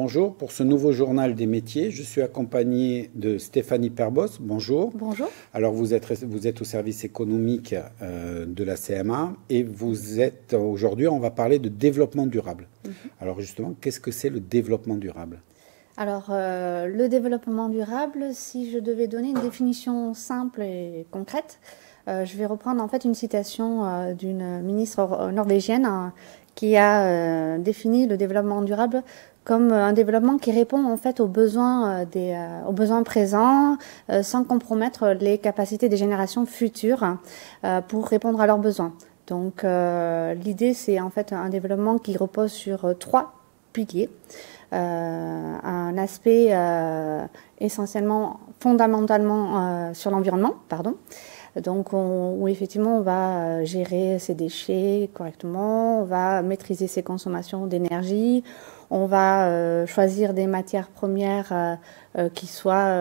Bonjour, pour ce nouveau journal des métiers, je suis accompagné de Stéphanie Perbos. Bonjour. Bonjour. Alors vous êtes au service économique de la CMA et vous êtes aujourd'hui, on va parler de développement durable. Alors justement, qu'est-ce que c'est le développement durable? Alors, le développement durable, si je devais donner une définition simple et concrète, je vais reprendre en fait une citation d'une ministre norvégienne qui a défini le développement durable comme un développement qui répond en fait aux besoins aux besoins présents, sans compromettre les capacités des générations futures pour répondre à leurs besoins. Donc, l'idée, c'est en fait un développement qui repose sur trois piliers. Un aspect essentiellement, fondamentalement sur l'environnement, pardon. Donc, où effectivement, on va gérer ses déchets correctement, on va maîtriser ses consommations d'énergie, on va choisir des matières premières qui soient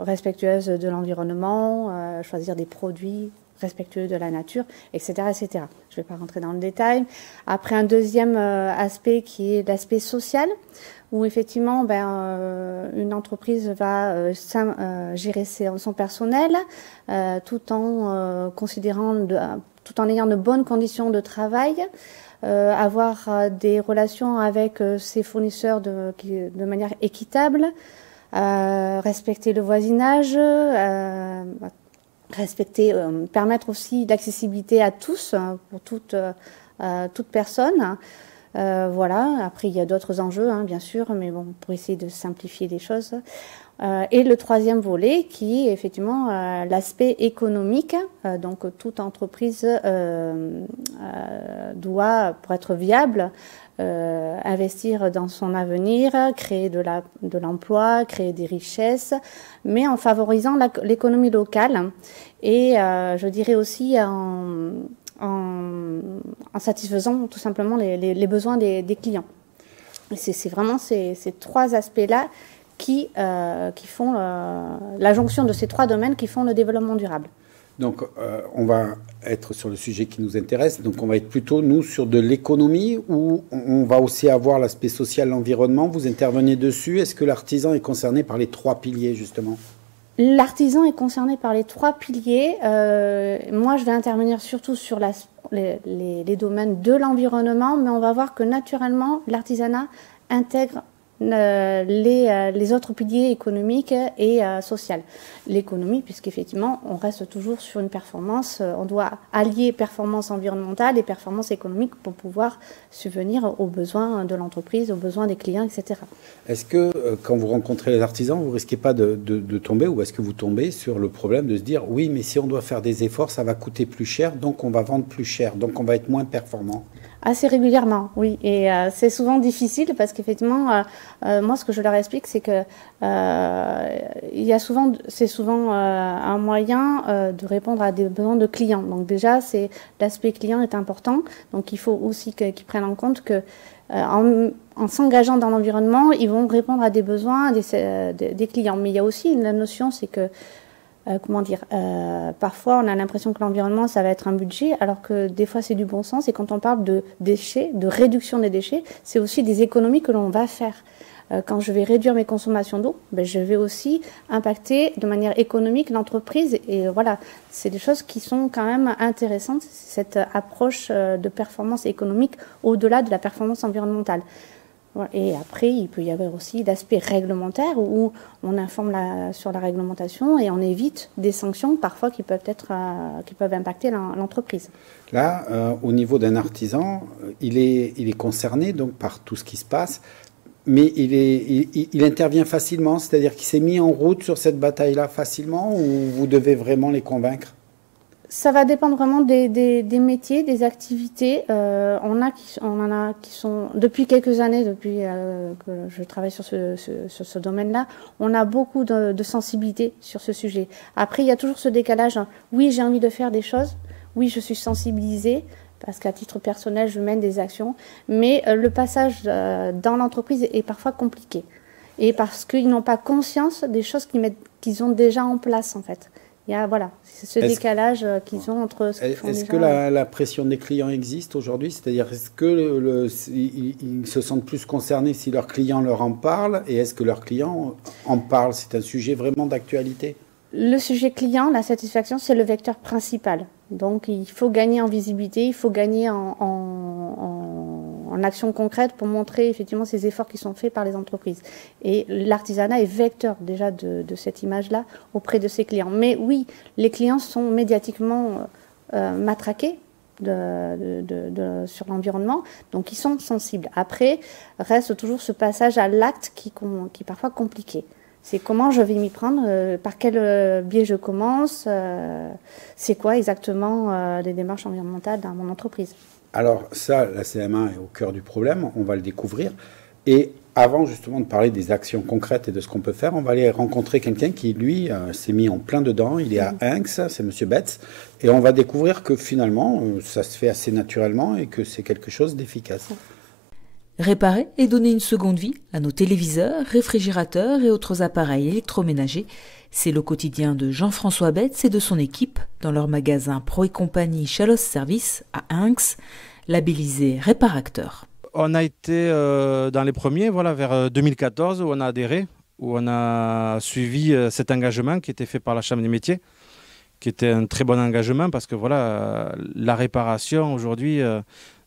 respectueuses de l'environnement, choisir des produits respectueux de la nature, etc., etc. Je ne vais pas rentrer dans le détail. Après, un deuxième aspect qui est l'aspect social, où effectivement, une entreprise va gérer son personnel tout en tout en ayant de bonnes conditions de travail, avoir des relations avec ses fournisseurs de manière équitable, respecter le voisinage, permettre aussi l'accessibilité à tous, pour toute personne. Voilà. Après, il y a d'autres enjeux, bien sûr, mais bon, pour essayer de simplifier les choses. Et le troisième volet, qui est effectivement l'aspect économique. Donc, toute entreprise doit, pour être viable, investir dans son avenir, créer de l'emploi, créer des richesses, mais en favorisant l'économie locale et je dirais aussi en satisfaisant tout simplement les besoins des clients. C'est vraiment ces trois aspects-là qui font la jonction de ces trois domaines qui font le développement durable. Donc, on va être sur le sujet qui nous intéresse. Donc, on va être plutôt, nous, sur de l'économie ou on va aussi avoir l'aspect social, l'environnement. Vous intervenez dessus. Est-ce que l'artisan est concerné par les trois piliers, justement? L'artisan est concerné par les trois piliers. Moi, je vais intervenir surtout sur les domaines de l'environnement, mais on va voir que naturellement, l'artisanat intègre les autres piliers économiques et sociaux. L'économie, puisqu'effectivement, on reste toujours sur une performance, on doit allier performance environnementale et performance économique pour pouvoir subvenir aux besoins de l'entreprise, aux besoins des clients, etc. Est-ce que quand vous rencontrez les artisans, vous ne risquez pas de tomber, ou est-ce que vous tombez sur le problème de se dire, oui, mais si on doit faire des efforts, ça va coûter plus cher, donc on va vendre plus cher, donc on va être moins performant? Assez régulièrement, oui. Et c'est souvent difficile parce qu'effectivement, moi, ce que je leur explique, c'est que c'est souvent un moyen de répondre à des besoins de clients. Donc déjà, l'aspect client est important. Donc il faut aussi qu'ils prennent en compte que en s'engageant dans l'environnement, ils vont répondre à des besoins des clients. Mais il y a aussi une notion, c'est que parfois on a l'impression que l'environnement ça va être un budget alors que des fois c'est du bon sens et quand on parle de déchets, de réduction des déchets, c'est aussi des économies que l'on va faire. Quand je vais réduire mes consommations d'eau, je vais aussi impacter de manière économique l'entreprise et voilà, c'est des choses qui sont quand même intéressantes, cette approche de performance économique au-delà de la performance environnementale. Et après, il peut y avoir aussi l'aspect réglementaire où on informe sur la réglementation et on évite des sanctions parfois qui peuvent impacter l'entreprise. Là, au niveau d'un artisan, il est concerné donc par tout ce qui se passe, mais il intervient facilement, c'est-à-dire qu'il s'est mis en route sur cette bataille-là facilement, ou vous devez vraiment les convaincre? Ça va dépendre vraiment des métiers, des activités. On en a qui sont depuis quelques années, depuis que je travaille sur ce domaine-là, on a beaucoup de sensibilité sur ce sujet. Après, il y a toujours ce décalage. Oui, j'ai envie de faire des choses. Oui, je suis sensibilisée parce qu'à titre personnel, je mène des actions. Mais le passage dans l'entreprise est parfois compliqué. Et parce qu'ils n'ont pas conscience des choses qu'ils ont déjà en place, en fait. Il y a voilà, c'est ce décalage qu'ils ont entre ce qu'ils font déjà. Est-ce que la pression des clients existe aujourd'hui? C'est-à-dire, est-ce que ils se sentent plus concernés si leurs clients leur en parlent? Et est-ce que leurs clients en parlent? C'est un sujet vraiment d'actualité? Le sujet client, la satisfaction, c'est le vecteur principal. Donc, il faut gagner en visibilité, il faut gagner en action concrète pour montrer effectivement ces efforts qui sont faits par les entreprises. Et l'artisanat est vecteur déjà de cette image-là auprès de ses clients. Mais oui, les clients sont médiatiquement matraqués sur l'environnement, donc ils sont sensibles. Après, reste toujours ce passage à l'acte qui est parfois compliqué. C'est comment je vais m'y prendre, par quel biais je commence, c'est quoi exactement les démarches environnementales dans mon entreprise. Alors ça, la CMA est au cœur du problème, on va le découvrir. Et avant justement de parler des actions concrètes et de ce qu'on peut faire, on va aller rencontrer quelqu'un qui, lui, s'est mis en plein dedans. Il est à Inx, c'est Monsieur Betts. Et on va découvrir que finalement, ça se fait assez naturellement et que c'est quelque chose d'efficace. Réparer et donner une seconde vie à nos téléviseurs, réfrigérateurs et autres appareils électroménagers, c'est le quotidien de Jean-François Betts et de son équipe dans leur magasin Pro et Compagnie Chalos Service à Inx, labellisé Réparacteur. On a été dans les premiers, vers 2014, où on a adhéré, où on a suivi cet engagement qui était fait par la Chambre des métiers, qui était un très bon engagement parce que la réparation aujourd'hui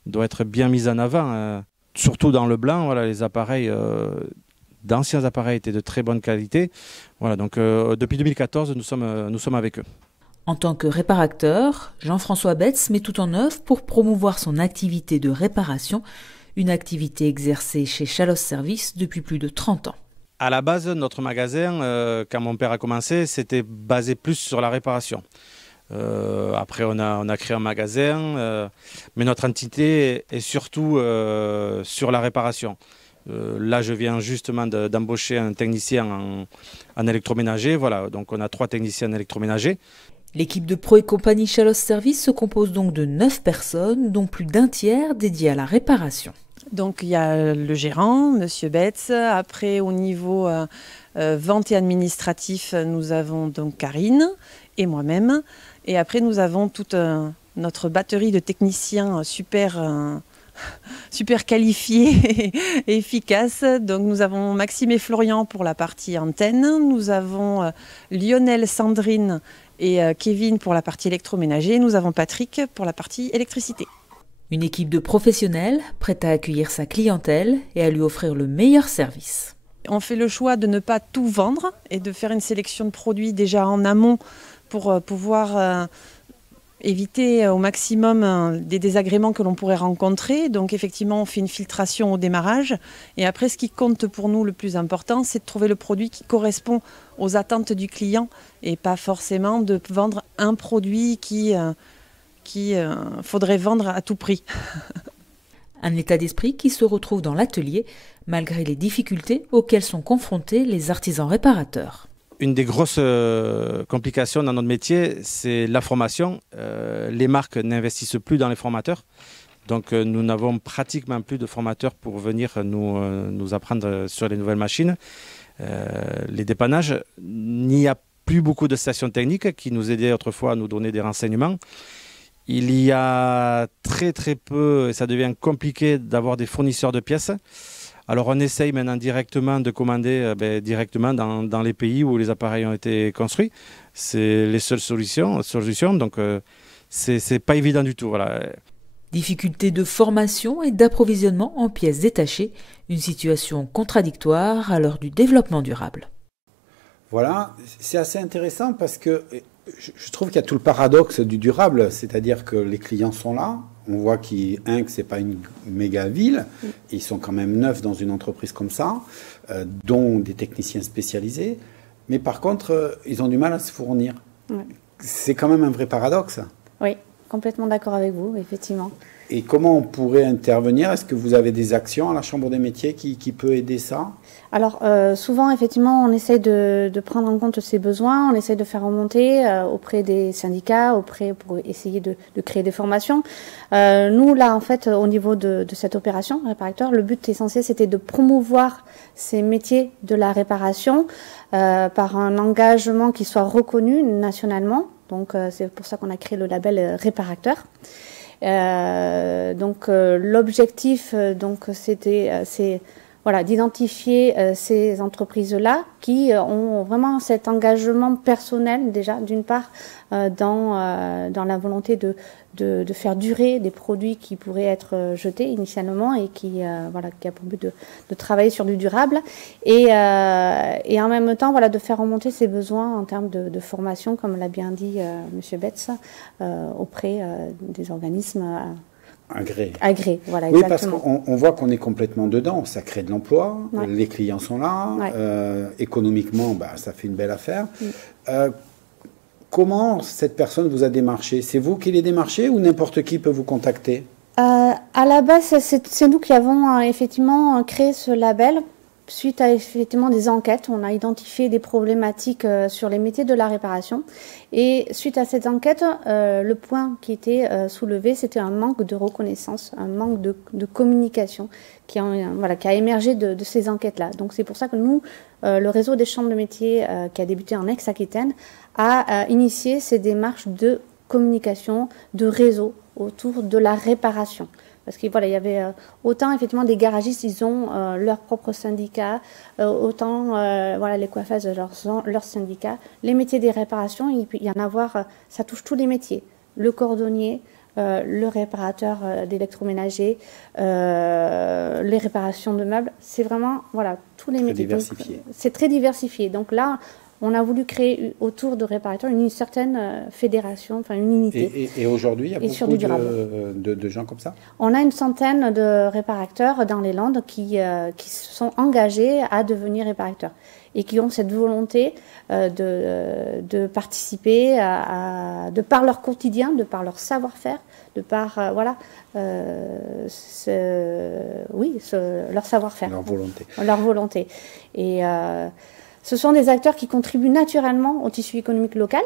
doit être bien mise en avant. Surtout dans le blanc, les appareils, d'anciens appareils étaient de très bonne qualité. Donc depuis 2014, nous sommes avec eux. En tant que réparateur, Jean-François Betts met tout en œuvre pour promouvoir son activité de réparation, une activité exercée chez Chalos Service depuis plus de 30 ans. À la base, notre magasin, quand mon père a commencé, c'était basé plus sur la réparation. Après, on a créé un magasin, mais notre entité est surtout sur la réparation. Là, je viens justement d'embaucher un technicien en électroménager. Donc on a 3 techniciens en électroménager. L'équipe de Pro et Compagnie Chalos Service se compose donc de 9 personnes, dont plus d'un tiers dédié à la réparation. Donc il y a le gérant, Monsieur Betts. Après, au niveau vente et administratif, nous avons donc Karine et moi-même. Et après, nous avons toute notre batterie de techniciens super qualifiés et efficaces. Donc nous avons Maxime et Florian pour la partie antenne. Nous avons Lionel, Sandrine et Kevin pour la partie électroménager. Nous avons Patrick pour la partie électricité. Une équipe de professionnels prête à accueillir sa clientèle et à lui offrir le meilleur service. On fait le choix de ne pas tout vendre et de faire une sélection de produits déjà en amont pour pouvoir éviter au maximum des désagréments que l'on pourrait rencontrer. Donc effectivement, on fait une filtration au démarrage. Et après, ce qui compte pour nous le plus important, c'est de trouver le produit qui correspond aux attentes du client et pas forcément de vendre un produit qui faudrait vendre à tout prix. Un état d'esprit qui se retrouve dans l'atelier, malgré les difficultés auxquelles sont confrontés les artisans réparateurs. Une des grosses complications dans notre métier, c'est la formation. Les marques n'investissent plus dans les formateurs. Donc nous n'avons pratiquement plus de formateurs pour venir nous apprendre sur les nouvelles machines. Les dépannages, il n'y a plus beaucoup de stations techniques qui nous aidaient autrefois à nous donner des renseignements. Il y a très très peu, et ça devient compliqué d'avoir des fournisseurs de pièces. Alors on essaye maintenant directement de commander directement dans les pays où les appareils ont été construits. C'est les seules solutions donc c'est pas évident du tout. Difficulté de formation et d'approvisionnement en pièces détachées, une situation contradictoire à l'heure du développement durable. Voilà, c'est assez intéressant parce que je trouve qu'il y a tout le paradoxe du durable, c'est-à-dire que les clients sont là. On voit qu'Inx, ce n'est pas une méga ville. Ils sont quand même 9 dans une entreprise comme ça, dont des techniciens spécialisés. Mais par contre, ils ont du mal à se fournir. Ouais. C'est quand même un vrai paradoxe. Oui, complètement d'accord avec vous, effectivement. Et comment on pourrait intervenir? Est-ce que vous avez des actions à la Chambre des métiers qui peut aider ça? Alors, souvent, effectivement, on essaie de prendre en compte ces besoins, on essaie de faire remonter auprès des syndicats, pour essayer de créer des formations. Nous, là, en fait, au niveau de cette opération réparateur, le but essentiel, c'était de promouvoir ces métiers de la réparation par un engagement qui soit reconnu nationalement. Donc, c'est pour ça qu'on a créé le label réparateur. L'objectif, c'est voilà, d'identifier ces entreprises-là qui ont vraiment cet engagement personnel déjà, d'une part, dans la volonté de faire durer des produits qui pourraient être jetés initialement et qui a pour but de travailler sur du durable et en même temps de faire remonter ses besoins en termes de formation, comme l'a bien dit M. Betts, auprès des organismes agréés. Voilà, oui, exactement. parce qu'on voit qu'on est complètement dedans, ça crée de l'emploi, les clients sont là, économiquement, ça fait une belle affaire. Comment cette personne vous a démarché? C'est vous qui les démarchez ou n'importe qui peut vous contacter? À la base, c'est nous qui avons effectivement créé ce label. Suite à effectivement des enquêtes, on a identifié des problématiques sur les métiers de la réparation. Et suite à cette enquête, le point qui était soulevé, c'était un manque de reconnaissance, un manque de communication qui a émergé de ces enquêtes-là. Donc c'est pour ça que nous, le réseau des chambres de métiers qui a débuté en Aix-Aquitaine, a initié ces démarches de communication, de réseau autour de la réparation. Parce qu'il y avait autant effectivement des garagistes, ils ont leur propre syndicat, autant les coiffeuses leur syndicat. Les métiers des réparations, il peut y en avoir, ça touche tous les métiers. Le cordonnier, le réparateur d'électroménager, les réparations de meubles, c'est vraiment tous les métiers. C'est très diversifié. Donc là, on a voulu créer autour de réparateurs une certaine fédération, une unité. Et aujourd'hui, il y a beaucoup de gens comme ça? On a une centaine de réparateurs dans les Landes qui sont engagés à devenir réparateurs et qui ont cette volonté de participer de par leur quotidien, de par leur savoir-faire, de par leur savoir-faire. Leur volonté. Et ce sont des acteurs qui contribuent naturellement au tissu économique local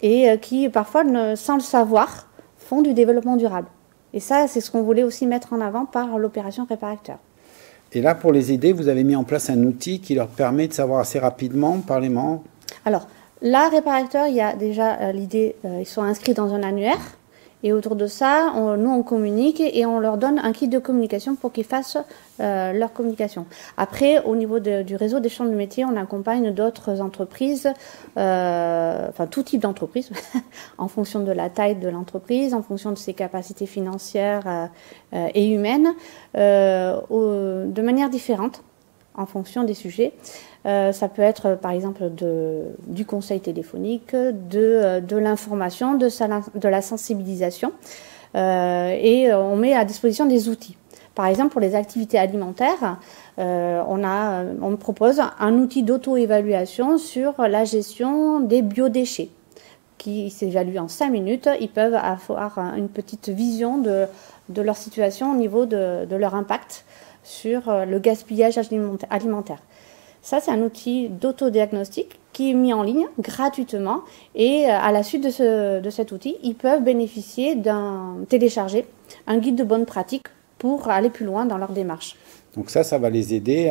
et qui, parfois, sans le savoir, font du développement durable. Et ça, c'est ce qu'on voulait aussi mettre en avant par l'opération réparateur. Et là, pour les aider, vous avez mis en place un outil qui leur permet de savoir assez rapidement, parlement. Alors, là, réparateur, il y a déjà l'idée, ils sont inscrits dans un annuaire. Et autour de ça, nous, on communique et on leur donne un kit de communication pour qu'ils fassent leur communication. Après, au niveau du réseau des chambres de métiers, on accompagne d'autres entreprises, tout type d'entreprise, en fonction de la taille de l'entreprise, en fonction de ses capacités financières et humaines, de manière différente, en fonction des sujets. Ça peut être, par exemple, du conseil téléphonique, de l'information, de la sensibilisation. Et on met à disposition des outils. Par exemple, pour les activités alimentaires, on propose un outil d'auto-évaluation sur la gestion des biodéchets qui s'évalue en 5 minutes. Ils peuvent avoir une petite vision de leur situation au niveau de leur impact sur le gaspillage alimentaire. Ça, c'est un outil d'autodiagnostic qui est mis en ligne gratuitement. Et à la suite de cet outil, ils peuvent bénéficier télécharger un guide de bonne pratique pour aller plus loin dans leur démarche. Donc ça va les aider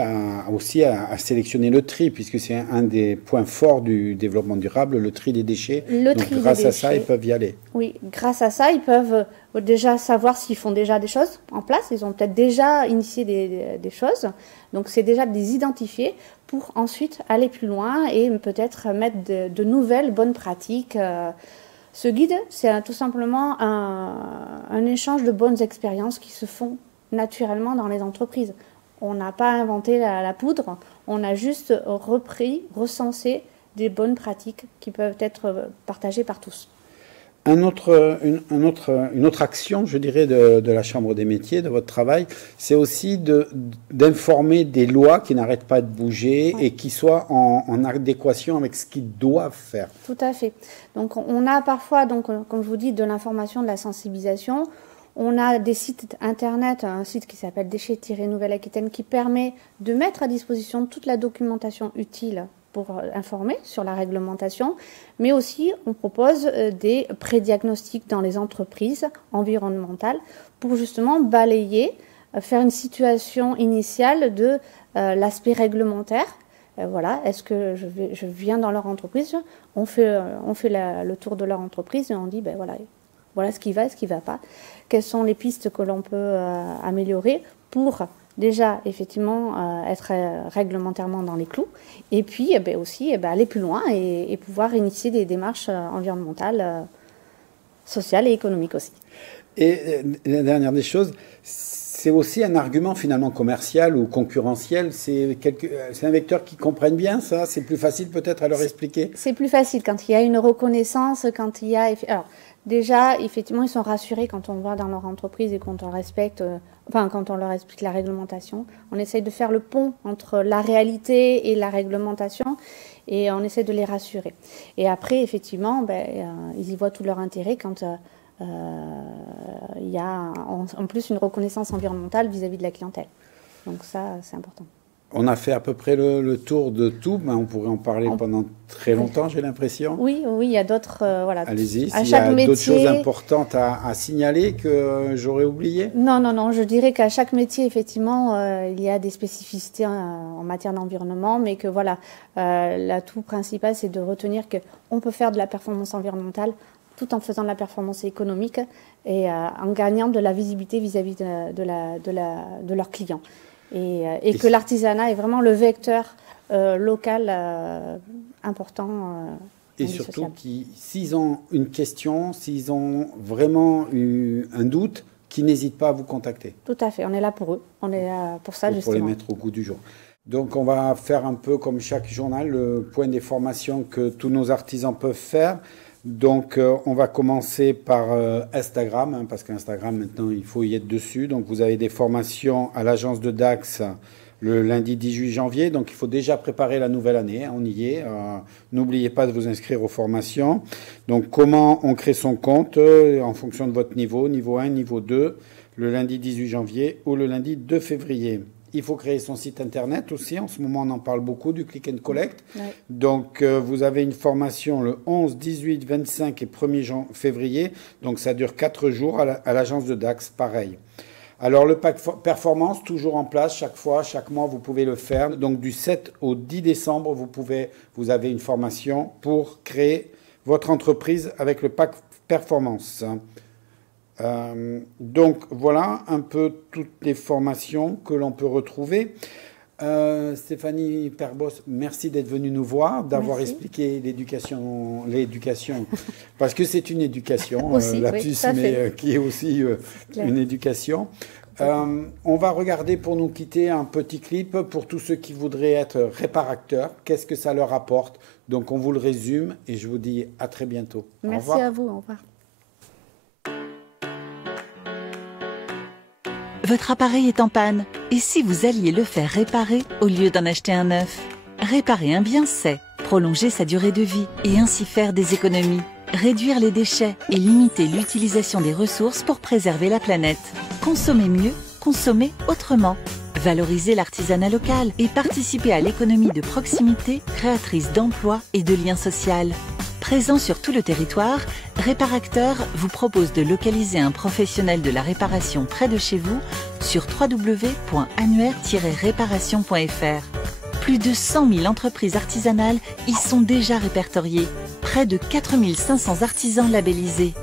aussi à sélectionner le tri, puisque c'est un des points forts du développement durable, le tri des déchets. Grâce à ça, ils peuvent y aller. Oui, grâce à ça, ils peuvent déjà savoir s'ils font déjà des choses en place. Ils ont peut-être déjà initié des choses. Donc c'est déjà de les identifier pour ensuite aller plus loin et peut-être mettre de nouvelles bonnes pratiques. Ce guide, c'est tout simplement un échange de bonnes expériences qui se font naturellement dans les entreprises. On n'a pas inventé la poudre, on a juste recensé des bonnes pratiques qui peuvent être partagées par tous. Une autre action, je dirais, de la Chambre des métiers, de votre travail, c'est aussi d'informer des lois qui n'arrêtent pas de bouger et qui soient en adéquation avec ce qu'ils doivent faire. Tout à fait. Donc on a parfois, comme je vous dis, de l'information, de la sensibilisation. On a des sites internet, un site qui s'appelle Déchets-Nouvelle-Aquitaine qui permet de mettre à disposition toute la documentation utile pour informer sur la réglementation, mais aussi on propose des pré-diagnostics dans les entreprises environnementales pour justement balayer, faire une situation initiale de l'aspect réglementaire. Voilà, est-ce que je viens dans leur entreprise, on fait le tour de leur entreprise et on dit voilà ce qui va et ce qui ne va pas. Quelles sont les pistes que l'on peut améliorer pour déjà effectivement être réglementairement dans les clous et puis aussi aller plus loin et pouvoir initier des démarches environnementales, sociales et économiques aussi. Et la dernière des choses, c'est aussi un argument finalement commercial ou concurrentiel. C'est un vecteur qu'ils comprennent bien, ça. C'est plus facile peut-être à leur expliquer. C'est plus facile quand il y a une reconnaissance, quand il y a... Alors, déjà, effectivement, ils sont rassurés quand on va dans leur entreprise et quand on respecte, quand on leur explique la réglementation. On essaye de faire le pont entre la réalité et la réglementation et on essaie de les rassurer. Et après, effectivement, ils y voient tout leur intérêt quand il y a en plus une reconnaissance environnementale vis-à-vis de la clientèle. Donc ça, c'est important. On a fait à peu près le tour de tout. On pourrait en parler pendant très longtemps, j'ai l'impression. Oui, il y a d'autres... Allez-y, s'il y a d'autres choses importantes à signaler que j'aurais oublié. Non, je dirais qu'à chaque métier, effectivement, il y a des spécificités en matière d'environnement, mais que l'atout principal, c'est de retenir qu'on peut faire de la performance environnementale tout en faisant de la performance économique et en gagnant de la visibilité vis-à-vis de leurs clients. Et que l'artisanat est vraiment le vecteur local important. Et surtout, s'ils ont une question, s'ils ont vraiment un doute, qu'ils n'hésitent pas à vous contacter. Tout à fait, on est là pour eux, on est là pour ça justement. Pour les mettre au goût du jour. Donc on va faire un peu comme chaque journal, le point des formations que tous nos artisans peuvent faire. Donc, on va commencer par Instagram, parce qu'Instagram, maintenant, il faut y être dessus. Donc, vous avez des formations à l'agence de Dax le lundi 18 janvier. Donc, il faut déjà préparer la nouvelle année. On y est. N'oubliez pas de vous inscrire aux formations. Donc, comment on crée son compte en fonction de votre niveau 1, niveau 2, le lundi 18 janvier ou le lundi 2 février. Il faut créer son site internet aussi. En ce moment, on en parle beaucoup du click and collect. Ouais. Donc, vous avez une formation le 11, 18, 25 et 1er février. Donc, ça dure 4 jours à l'agence de Dax, pareil. Alors, le pack performance, toujours en place chaque fois, chaque mois, vous pouvez le faire. Donc, du 7 au 10 décembre, vous avez une formation pour créer votre entreprise avec le pack performance. Donc voilà un peu toutes les formations que l'on peut retrouver. Stéphanie Perbos, merci d'être venue nous voir, d'avoir expliqué l'éducation, parce que c'est une éducation, aussi, la puce, mais qui est aussi une éducation. On va regarder pour nous quitter un petit clip pour tous ceux qui voudraient être réparateurs. Qu'est-ce que ça leur apporte? Donc on vous le résume et je vous dis à très bientôt. Merci à vous, au revoir. Votre appareil est en panne, et si vous alliez le faire réparer au lieu d'en acheter un neuf? Réparer un bien, c'est prolonger sa durée de vie et ainsi faire des économies, réduire les déchets et limiter l'utilisation des ressources pour préserver la planète. Consommer mieux, consommer autrement. Valoriser l'artisanat local et participer à l'économie de proximité, créatrice d'emplois et de liens sociaux. Présent sur tout le territoire, Réparacteur vous propose de localiser un professionnel de la réparation près de chez vous sur www.annuaire-réparation.fr. Plus de 100 000 entreprises artisanales y sont déjà répertoriées, près de 4 500 artisans labellisés.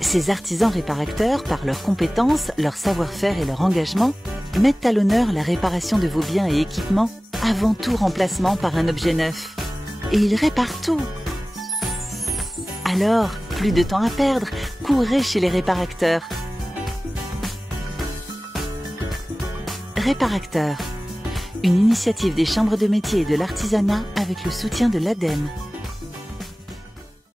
Ces artisans réparacteurs, par leurs compétences, leur savoir-faire et leur engagement, mettent à l'honneur la réparation de vos biens et équipements avant tout remplacement par un objet neuf. Et ils réparent tout. Alors, plus de temps à perdre, courez chez les réparacteurs. Réparacteurs, une initiative des chambres de métiers et de l'artisanat avec le soutien de l'ADEME.